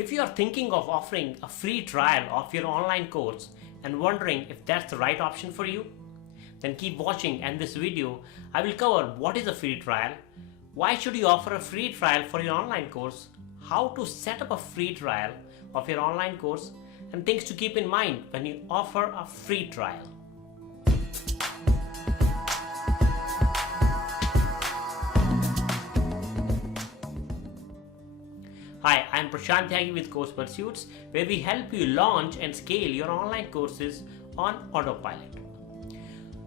If you are thinking of offering a free trial of your online course and wondering if that's the right option for you, then keep watching, and this video I will cover what is a free trial, why should you offer a free trial for your online course, how to set up a free trial of your online course, and things to keep in mind when you offer a free trial. Hi, I am Prashant Tyagi with CoursePursuits, where we help you launch and scale your online courses on autopilot.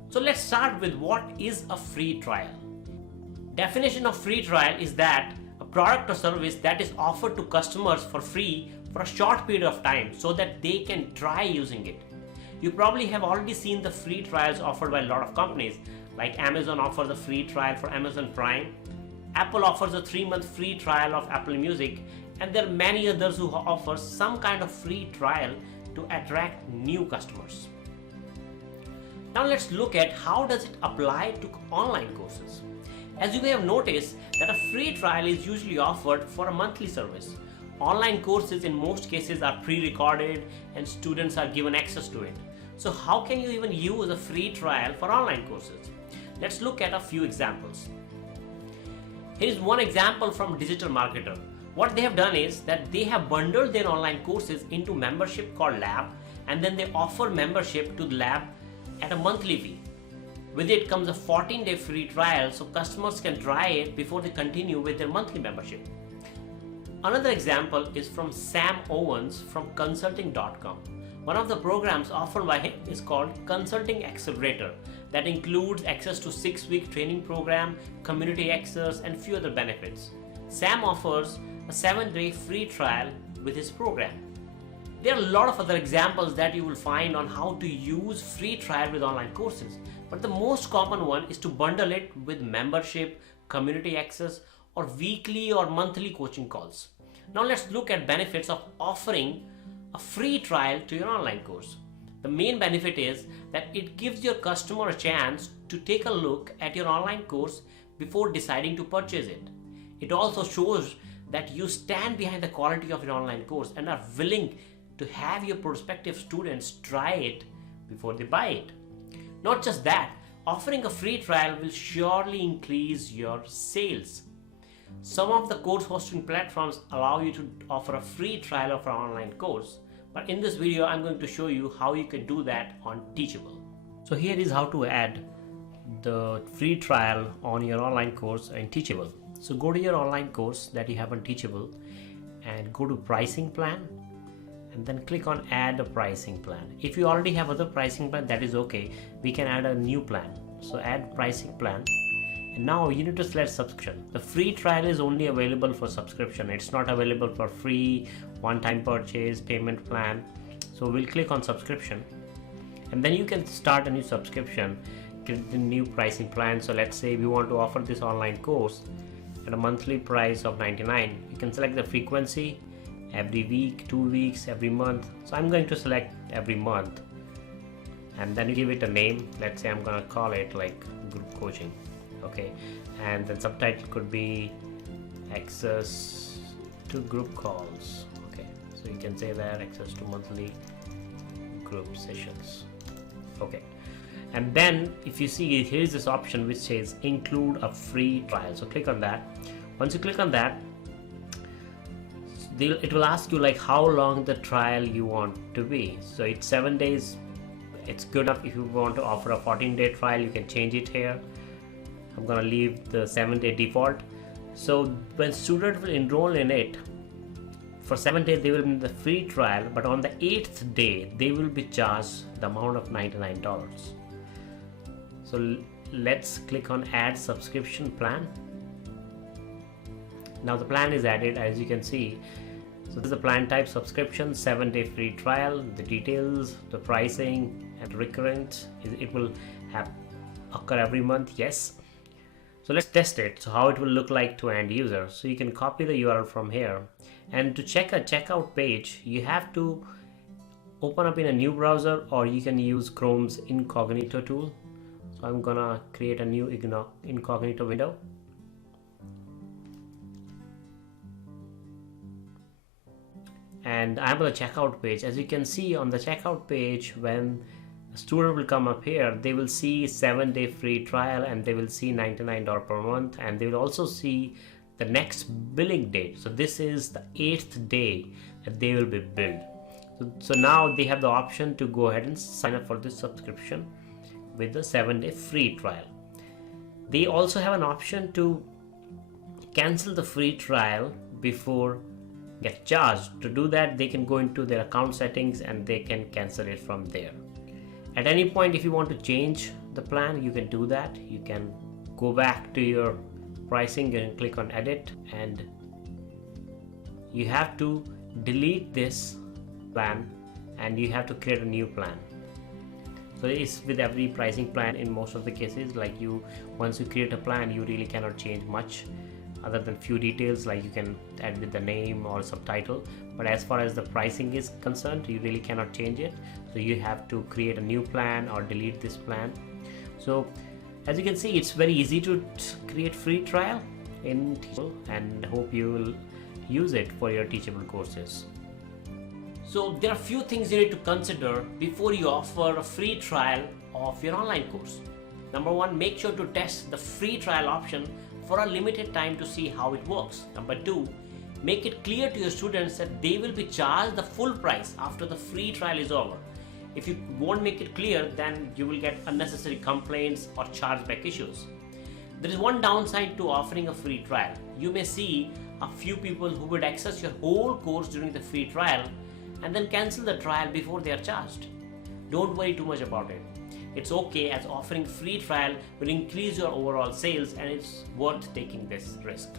So let's start with what is a free trial. Definition of free trial is that a product or service that is offered to customers for free for a short period of time so that they can try using it. You probably have already seen the free trials offered by a lot of companies, like Amazon offers a free trial for Amazon Prime, Apple offers a 3-month free trial of Apple Music, and there are many others who offer some kind of free trial to attract new customers. Now let's look at how does it apply to online courses. As you may have noticed that a free trial is usually offered for a monthly service. Online courses in most cases are pre-recorded and students are given access to it. So how can you even use a free trial for online courses? Let's look at a few examples. Here is one example from Digital Marketer. What they have done is that they have bundled their online courses into membership called Lab, and then they offer membership to the Lab at a monthly fee. With it comes a 14-day free trial so customers can try it before they continue with their monthly membership. Another example is from Sam Owens from consulting.com. One of the programs offered by him is called Consulting Accelerator, that includes access to 6-week training program, community access, and few other benefits. Sam offers a 7-day free trial with his program. There are a lot of other examples that you will find on how to use free trial with online courses, but the most common one is to bundle it with membership, community access, or weekly or monthly coaching calls. Now let's look at benefits of offering a free trial to your online course. The main benefit is that it gives your customer a chance to take a look at your online course before deciding to purchase it. It also shows that you stand behind the quality of your online course and are willing to have your prospective students try it before they buy it. Not just that, offering a free trial will surely increase your sales. Some of the course hosting platforms allow you to offer a free trial of an online course, but in this video I'm going to show you how you can do that on Teachable. So here is how to add the free trial on your online course in Teachable. So go to your online course that you have on Teachable and go to pricing plan, and then click on add a pricing plan. If you already have other pricing plan, that is okay. We can add a new plan. So add pricing plan, and now you need to select subscription. The free trial is only available for subscription. It's not available for free, one-time purchase, payment plan. So we'll click on subscription, and then you can start a new subscription, get the new pricing plan. So let's say we want to offer this online course at a monthly price of $99. You can select the frequency, every week, 2 weeks, every month. So I'm going to select every month, and then you give it a name. Let's say I'm gonna call it like group coaching. Okay, and then subtitle could be access to group calls. Okay, so you can say that access to monthly group sessions. Okay, and then if you see, here's this option which says include a free trial. So click on that. Once you click on that, it will ask you like how long the trial you want to be. So it's 7 days. It's good enough. If you want to offer a 14-day trial, you can change it here. I'm gonna leave the 7-day default. So when students will enroll in it, for 7 days they will be in the free trial, but on the 8th day they will be charged the amount of $99. So let's click on add subscription plan. Now the plan is added, as you can see. So this is the plan type: subscription, 7-day free trial, the details, the pricing, and recurrent. It will occur every month, yes. So let's test it. So how it will look like to end user. So you can copy the URL from here, and to check a checkout page, you have to open up in a new browser, or you can use Chrome's incognito tool. So I'm gonna create a new incognito window. and I'm on the checkout page. As you can see on the checkout page, when a student will come up here, they will see 7-day free trial, and they will see $99 per month, and they will also see the next billing date. So this is the 8th day that they will be billed. So now they have the option to go ahead and sign up for this subscription with the 7-day free trial. They also have an option to cancel the free trial before get charged. To do that, they can go into their account settings and they can cancel it from there. At any point, if you want to change the plan, you can do that. You can go back to your pricing and click on edit, and you have to delete this plan and you have to create a new plan. So it's with every pricing plan in most of the cases. Like once you create a plan, you really cannot change much other than few details, like you can add with the name or subtitle, but as far as the pricing is concerned, you really cannot change it. So you have to create a new plan or delete this plan. So as you can see, it's very easy to create free trial in Teachable, and hope you will use it for your Teachable courses. So there are a few things you need to consider before you offer a free trial of your online course. Number one, make sure to test the free trial option for a limited time to see how it works. Number two, make it clear to your students that they will be charged the full price after the free trial is over. If you won't make it clear, then you will get unnecessary complaints or chargeback issues. There is one downside to offering a free trial. You may see a few people who would access your whole course during the free trial and then cancel the trial before they are charged. Don't worry too much about it. It's okay, as offering free trial will increase your overall sales, and it's worth taking this risk.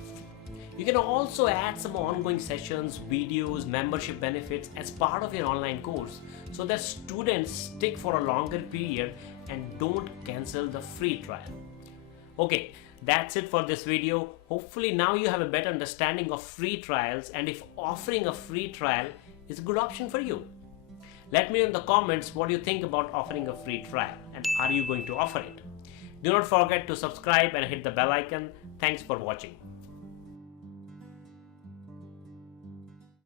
You can also add some ongoing sessions, videos, membership benefits as part of your online course so that students stick for a longer period and don't cancel the free trial. Okay, that's it for this video. Hopefully now you have a better understanding of free trials and if offering a free trial is a good option for you. Let me know in the comments what you think about offering a free trial, and are you going to offer it? Do not forget to subscribe and hit the bell icon. Thanks for watching.